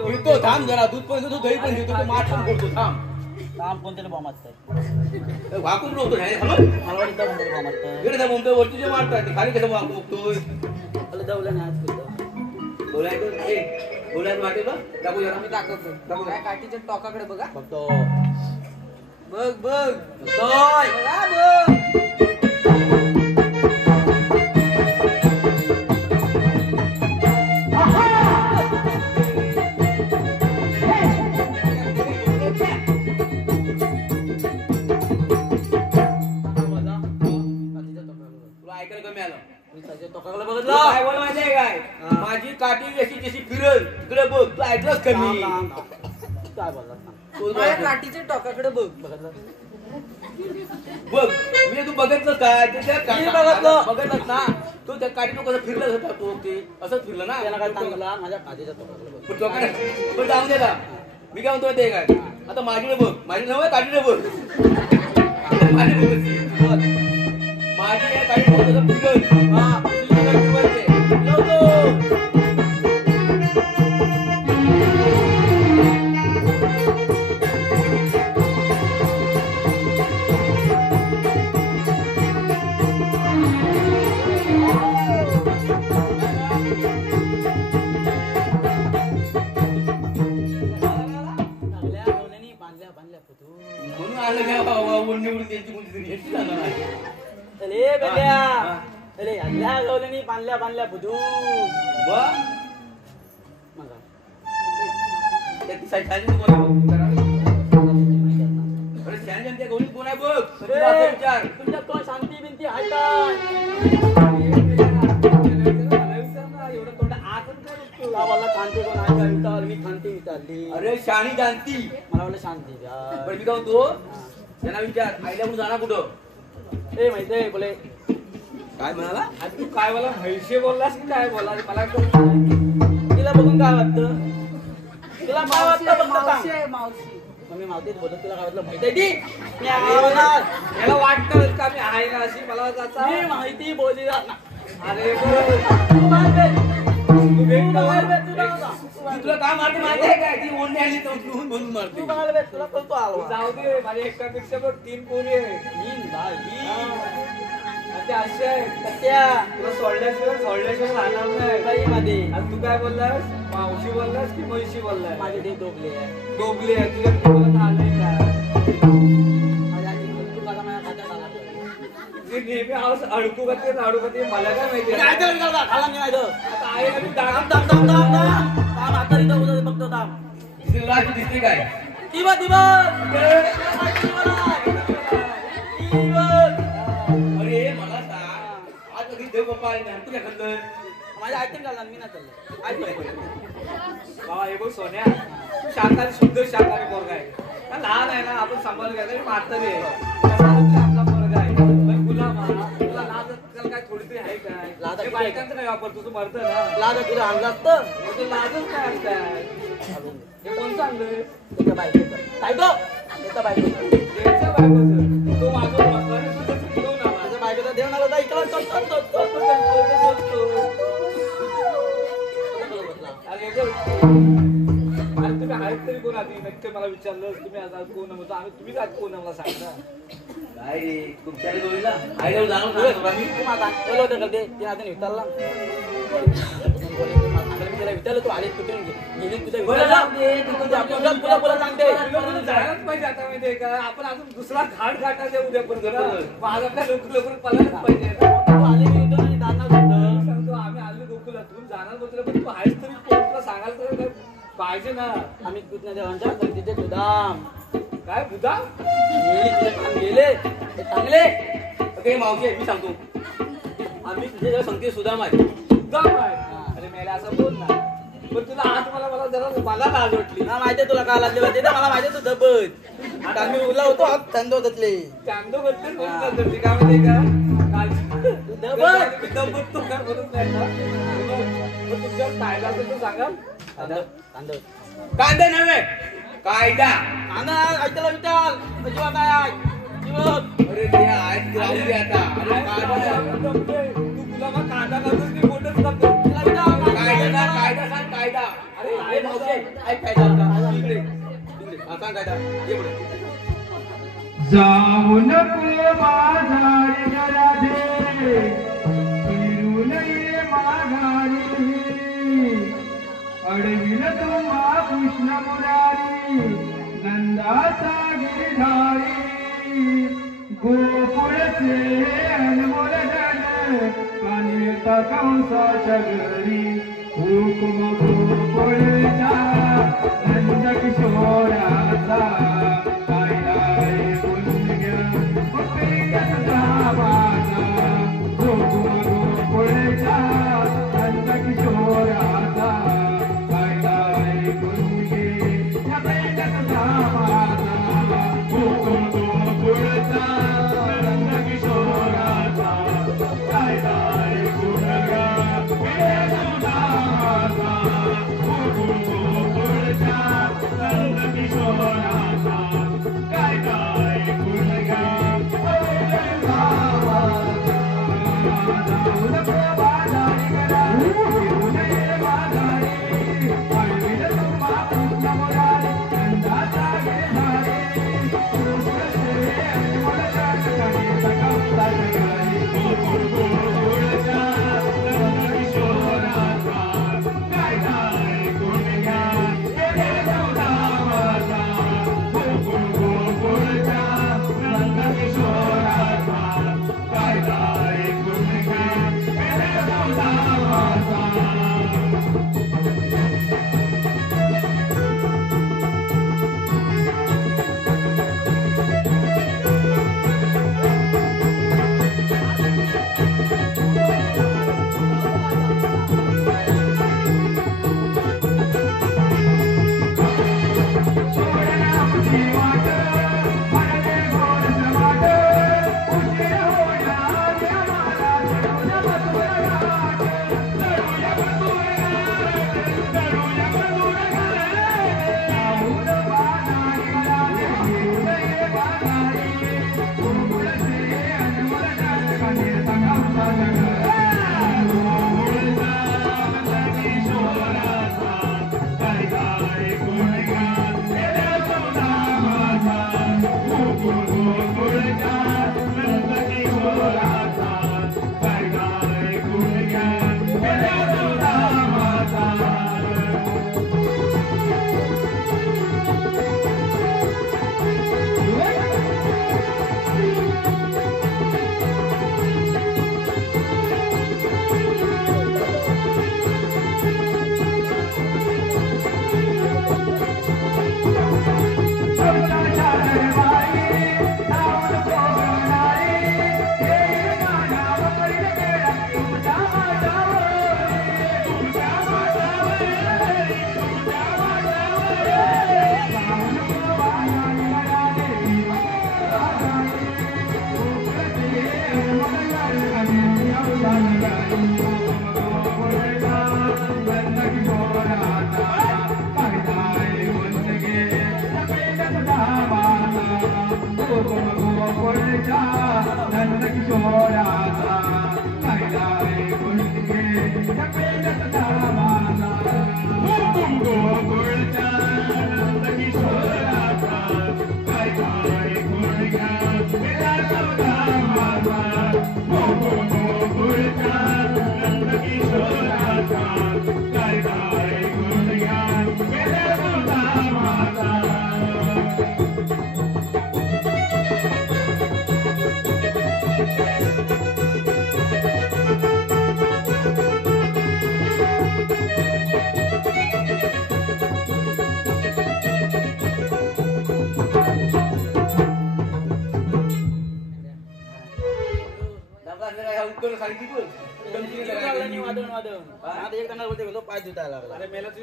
घेतो थांब जरा, दूध पण देतो, दही पण देतो, माठ पण करतो. थांब काम कोणत्याला बॉम्ब असतं वाकून राहतो मला वाटतं कोणत्याला बॉम्ब असतं इकडे बोलतोय वरती जे मारतात ते खाली कसं वाकून बघतोय. मला दवलं नाही आज करतो बोलायचं वाटेल दाखवू जरा. मी दाखवतो. दाखव. काय काठीच्या टोकाकडे बघा. बघतो बघ बघ. बघतोय. बघा बघ. तुला ऐकायला कमी आलं. टोकाला तुला बघितलं काय बोल माहितीये काय? माझी काठी जशी जशी फिरल तिकडे बघ. तू ऐकलंच कमी. काय बोलला तू माझ्या काठीच्या टोकाकडे बघ. बघितलं बघ मी तू बघितलं काय ते मी बघितलं. बघितलंच ना. तू त्या काठीनं कसं फिरलं होता तू ते असंच फिरलं ना. त्याला काय सांगला माझ्या खात्याच्या टोकाला बघ पण टोकाला- पण जाऊन दे ना. मी काय म्हणतो ते काय आता माझीकडे बघ. माझी नव्हे काठीने बघ. माझी बघ. माझी या काठी कसं फिरल. हा तुझी कसं फिरवायचे. फिरवतो. चांगल्या गवल्यानी बांधल्या बांधल्या फुटू म्हणून आलं काय बाबा निवडून त्यांची कोणती तरी हेच जाणार आहे. अरे बेल्या हा. अरे हल्ल्या गवल्यानी बांधल्या बांधल्या फुटू बघ मग त्या साईडला कोण आहे बघ. अरे शहाण्या त्या गौरीत कोण आहे बघ. तुला असं विचार. तुमच्या तो शांती बिंती आहे काय एवढं तोंड आतच काय बघतो? तुला मला शांती कोण आहे का विचार मी शांती विचारली अरे शाणी जाणती. मला वाटलं शांती पण मी काय म्हणतो त्यांना विचार आईला म्हणून जाणार कुठं. ए माहितीये बोले काय म्हणाला. आज तू काय मला म्हैशी बोललास की काय बोलला मला कळत नाही. तिला बघून काय वाटतं तुला काय मावशी वाटतं आहे, फक्त मावशी सांग आहे, मावशी. मग मी मावतीत बोलतो तुला काय वाटलं माहिती आहे ती मी आहे म्हणणार. याला वाटतं का मी आहे ना अशी मला त्याचा मी माहिती बोलली ना अरे बरं. तू बाहेर भेट. तू भेट तू ना. बाहेर भेट, तू जाऊ जा. ती तुला काय मारते माहिती आहे काय. ती ओढणी आली तर उचलून बोलून मारते. तू बाहेर भेट, तुला करतो तू हलवा. जाऊ दे माझ्या एकापेक्षा बघ 3 पोरी आहे. हीन बाई आणि ते असे आहे सत्या तुला सोडल्याशिवाय राहणार नाही. बाई मध्ये आणि तू काय बोललास मावशी बोललास की म्हैशी बोललास. माझे ते डोबले आहे डोबली आहे तुझ्या पोरात आलंय का. माझ्या आजी तू मला माझ्या खात्यात आला जे नेहमी आवाज अडकू का ते मला काय माहिती काय आहे. तर करता खाला मी नाही तर आता आहे ना मी थांब डाग थांब थांब थांब थांब थांब आता इथं उद्या बघतो थांब तुला ती दिसते काय. दिवा दिवा अरे मला सांग आज कधी देव बाप्पा आले नाही तुझ्या खंदर. माझ्या आयटम घालणार मी नाही चाललो ऐक बाबा हे बघ सोन्या तू शाकाहारी शुद्ध शाकाहारी पोरगा आहे. हा, लहान आहे ना आपण सांभाळ घ्यायला म्हातारी आहे. कसा होता आपला पोरगा आहे पण गुलाम हा. तुला लाज अक्कल काय थोडी तरी आहे काय. लाज हे अक्कल बायकांचं नाही वापरतो तू मरत ना. लाज तुला आणला असतं मग ते लाजच काय असतात. हे कोण चांगलं त्याच्या बायकोचं बायको त्याचा बायकोचं त्यांच्या बायकोचं तो माझं बसला आणि तू त्याचं घेऊन आला. त्याच्या बायकोचा देव नाला होता इकडं तो बोलतो. अरे तुम्ही आहेत तरी कोण आधी नक्की मला विचारलं तुम्ही आज कोण म्हणतो आम्ही तुम्हीच आज कोण मला सांगा. काय रे तुमच्या जोडीला आईला जाणून तुला मी तू माझा बोलव होतं करते ते आता विचारला मी त्याला विचारलं तू आलीस कुठून गेली तुझ्या सांगते तुला जायलाच पाहिजे आता माहितीये का. आपण अजून दुसरा घाट घाटायचा उद्यापर्यंत माझा काय लवकर पळायलाच पाहिजे. तू आली की इथून आणि जाणार होतं सांगतो आम्ही आलो गोकुलातून जाणार बोलतो पण तू आहेस तरी तुला सांगायला तर पाहिजे ना. आम्ही कृष्ण देवांच्या तिथे सुदाम काय बुधा गेली तुझे काम गेले ते चांगले ओके मावशी आहे, मी सांगतो आम्ही तुझे जरा सांगते सुदाम आहे. बुधा काय अरे मेला असं बोल ना. पण तुला आज मला जरा मला लाज वाटली. ना माहितीये तुला काय लागलेलं ते मला माहितीये तू दबत आता आम्ही उरला होतो आज थंड होतले चांदो बद्दल बोलतात तर ती काय माहितीये का दबत. मी दबत तो काय बोलत नाही ना. मग तुमच्यावर फायदा असेल तर सांगा. तांदव कांदे नव्हे कायदा कांदा ऐकला विचार अजिबात आहे जीवन अरे ते आज राहू दे आता अरे कायदा तू तुला मग कांदा करतोस की मोठंच करतो कायदा कायदा सांग कायदा अरे हे मावशे ऐक कायदा आता इकडे सांग कायदा ये पुढे जाऊ नको माझारी राधे फिरू नये माघारी अडविल तुम्हा कृष्ण मुरारी नंदाचा गिरधारी गोकुळचे अनमोल धन कानिता कंसाच्या घरी हुकुम गोकुळच्या नंद किशोराचा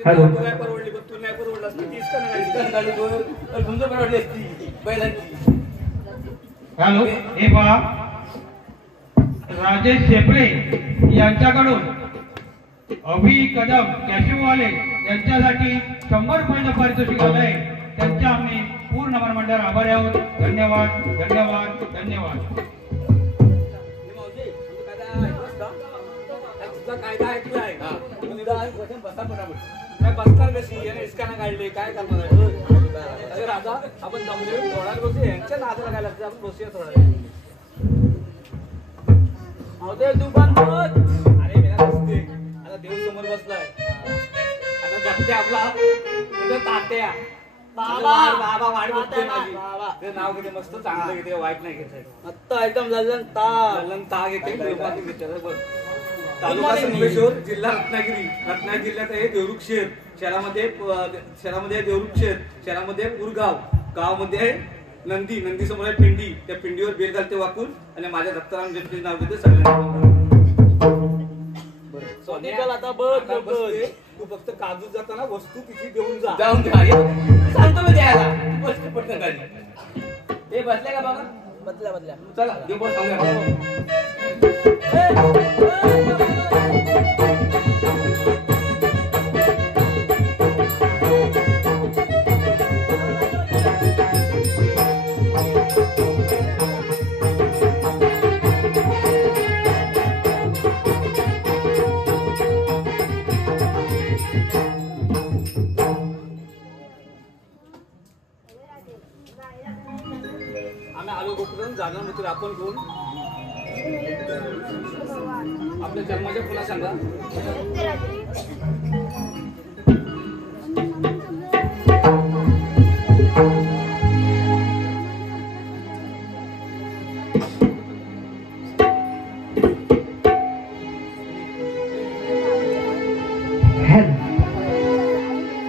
हॅलो हॅलो हे पहा राजेश शेपळे यांच्याकडून अभि कदम कॅशिववाले यांच्यासाठी 100 रुपयाचं पारितोषिक आलंय. त्यांच्या आम्ही पूर्ण मंडळावर आभारी आहोत. धन्यवाद धन्यवाद धन्यवाद. तुझा कायदा ऐकलाय बसा पटापट. काय बसणार कशी इस्काना काढले काय करणार. अरे राजा आपण जमले थोडा बसू यांच्या नादाला काय लागतं आपण बसूया थोडा. तू पण बोल. अरे मेला बसते आता देव समोर बसलाय. आता जगते आपला तिथं तात्या बाबा वाट बघतोय माझी. ते नाव घेते मस्त चांगलं घेते वाईट नाही घेत. आत्ता एकदम ललन ता घेते तालुका संगमेश्वर जिल्हा रत्नागिरी जिल्ह्यात आहे देवरुख शहरामध्ये देवरुख शहरामध्ये पुरगाव गावामध्ये आहे नंदी समोर आहे पिंडी. त्या पिंडीवर बेल घालते वाकून आणि माझ्या दत्ताराम जयंतीचे नाव घेते सगळ्यांना. आता बघ तू फक्त काजू जाताना वस्तू तिची देऊन जा. जाऊन सांगतो मी द्यायला. वस्तू पटकन गाडी हे बसले का बाबा. बदल्या चला देव बोल सांगूया. आम्ही आलो गोकुळून जाणार मित्र आपण कोण आपल्या जन्माच्या पुन्हा सांगा.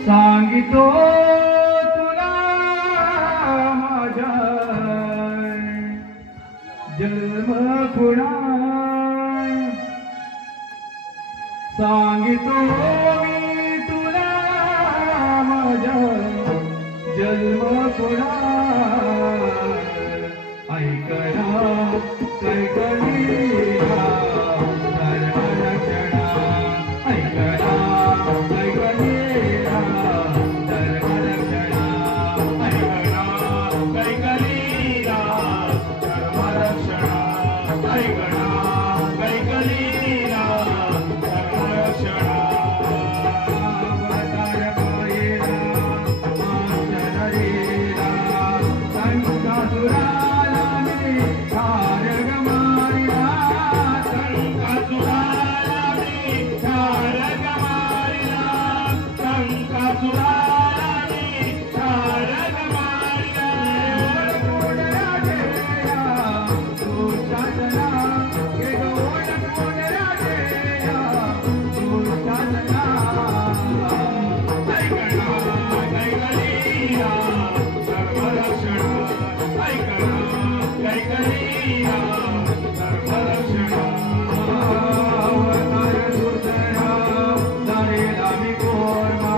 सांगितो तुला माझ्या जन्म खुणा. सांगितो मी तुला माझ्या जन्म खुणा. ऐकणा कैकलीला धर्मरक्षणा. ऐकणा कैकलीला धर्मरक्षणा. ऐकणा कैकलीला धर्मरक्षणा. ऐकणा कैकलीला धर्मरक्षणा. अवतार पाहिला मास्तरीला संकासुराला मी ठारग मारिला. संकासुराला मी ठारग मारिला. संकासुराला मी ठारग मारिला. कोण राजेया तू चांदला हे गोड कोण राजेया तू चांदला. ऐकणा कैकलीला धर्मरक्षणा. ऐकणा कैकलीला धर्मरक्षणा. अवतार दुसरा झालेला मी कोरमा.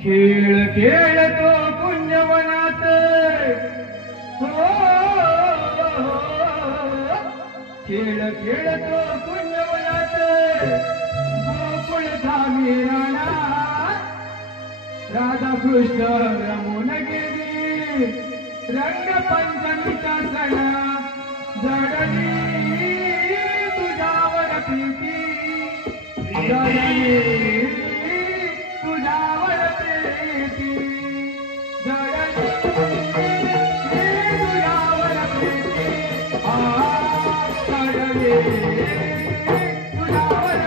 खेळ खेळतो पुण्यवनात हो खेळ खेळतो पुण्यवनात गोकुळ धामी रानात राधा कृष्ण रमून गेली रंगपंचमीच्या सणा जडली तुझ्यावर प्रीती जडली तुझ्यावर प्रीती जडली तुझ्यावर प्रीती जडली तुझ्यावर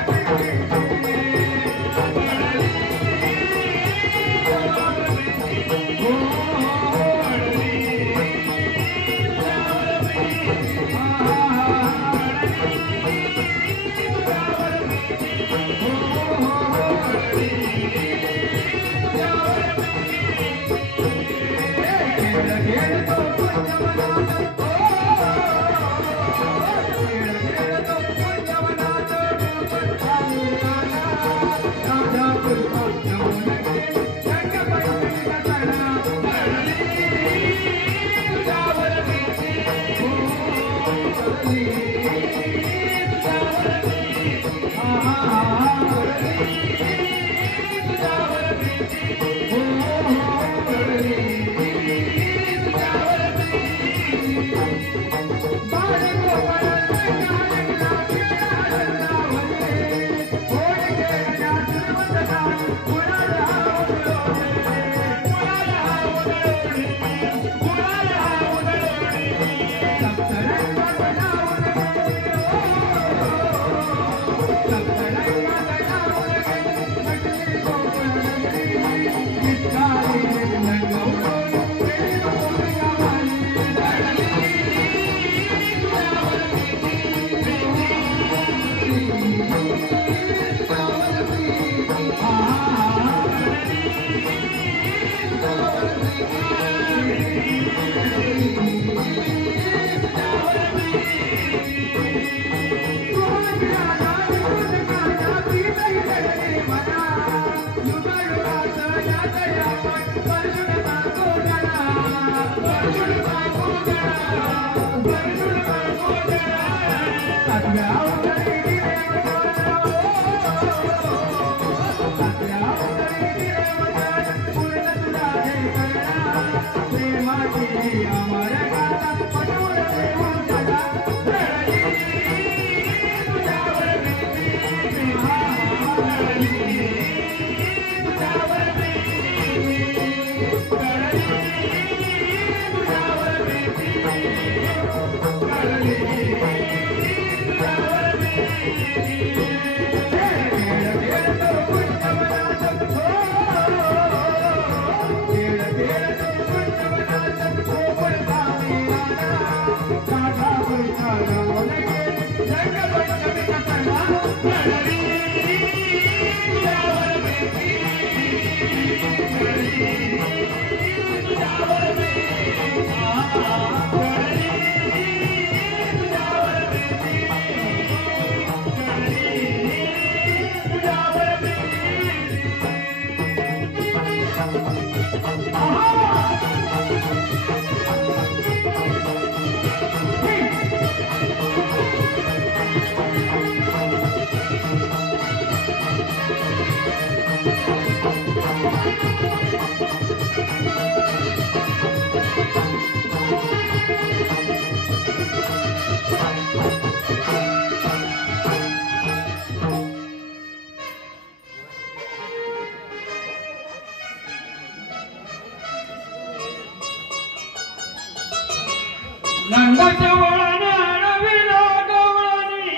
नंदाच्या वळाने अडविला गवळणी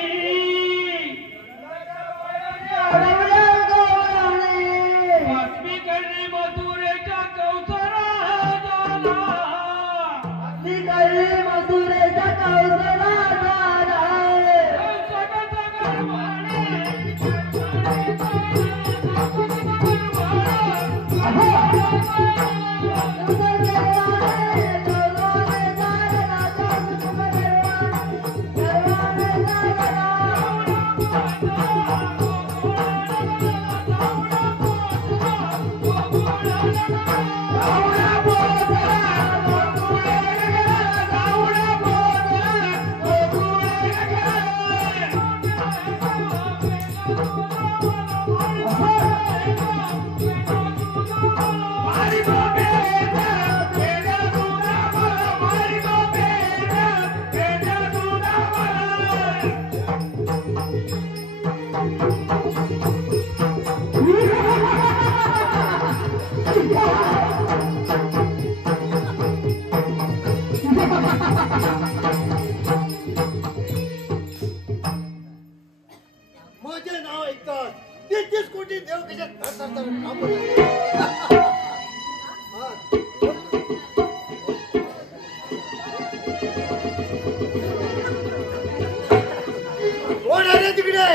बातमी कळली मथुरेच्या कौसरात आला माझे नाव ऐकतात 33 कोटी देव कशात कोण आहे तिकडे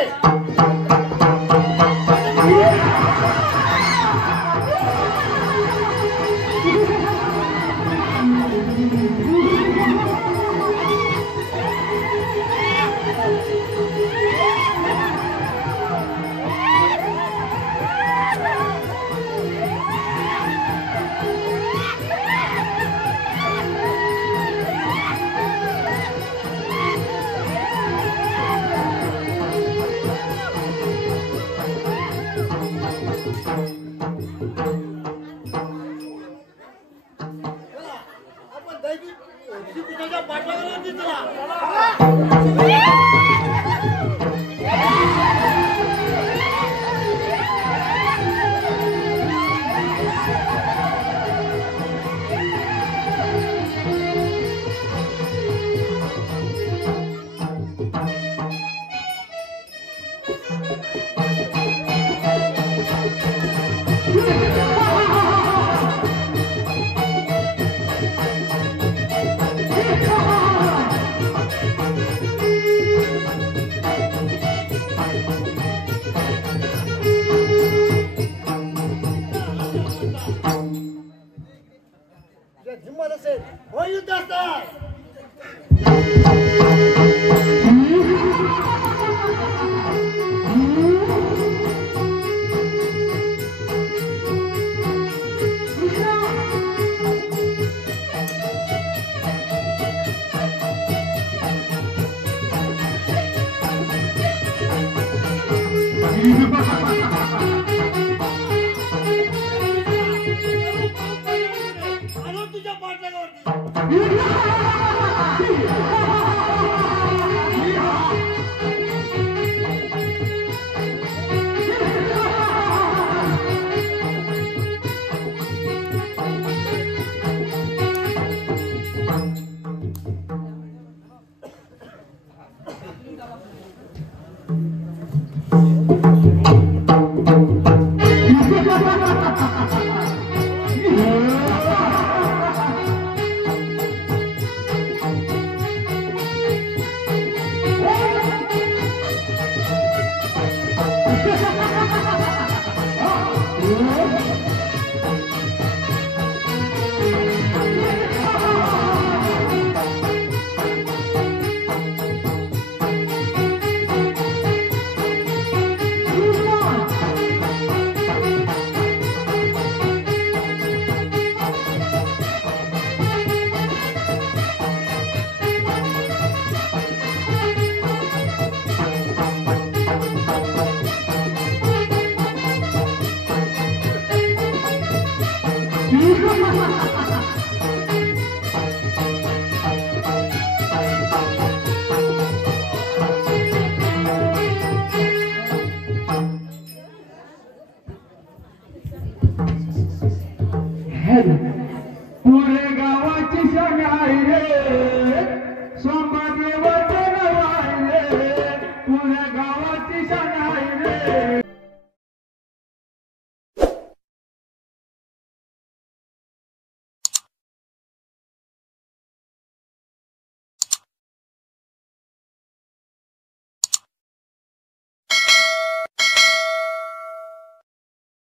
आलो तुझ्या पाठलागावरती. पुरे गावाची शान आहे रे, सोमादेवाचे नाव आहे रे.